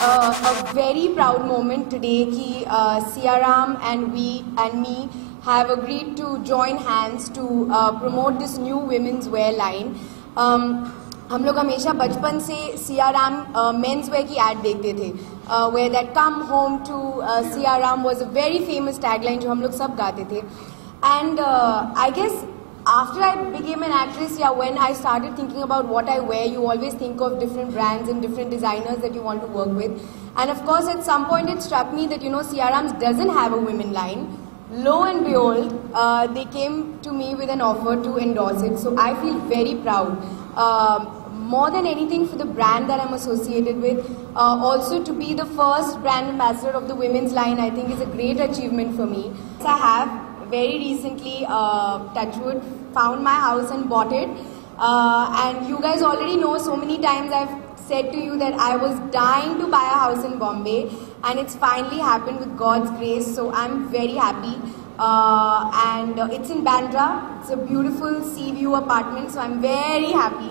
a very proud moment today कि Siaram and we and me have agreed to join hands to promote this new women's wear line. हम लोग हमेशा बचपन से Siyaram men's wear की add देखते थे where that come home to Siaram was a very famous tagline जो हम लोग सब गाते थे. And I guess after I became an actress, when I started thinking about what I wear, you always think of different brands and different designers that you want to work with. And of course, at some point it struck me that, Siaram's doesn't have a women line. Lo and behold, they came to me with an offer to endorse it. So I feel very proud. More than anything for the brand that I'm associated with. Also to be the first brand ambassador of the women's line, I think is a great achievement for me. So I have very recently, Touchwood, found my house and bought it. And you guys already know, so many times I've said to you that I was dying to buy a house in Bombay, and it's finally happened with God's grace, so I'm very happy. And it's in Bandra. It's a beautiful sea view apartment, so I'm very happy.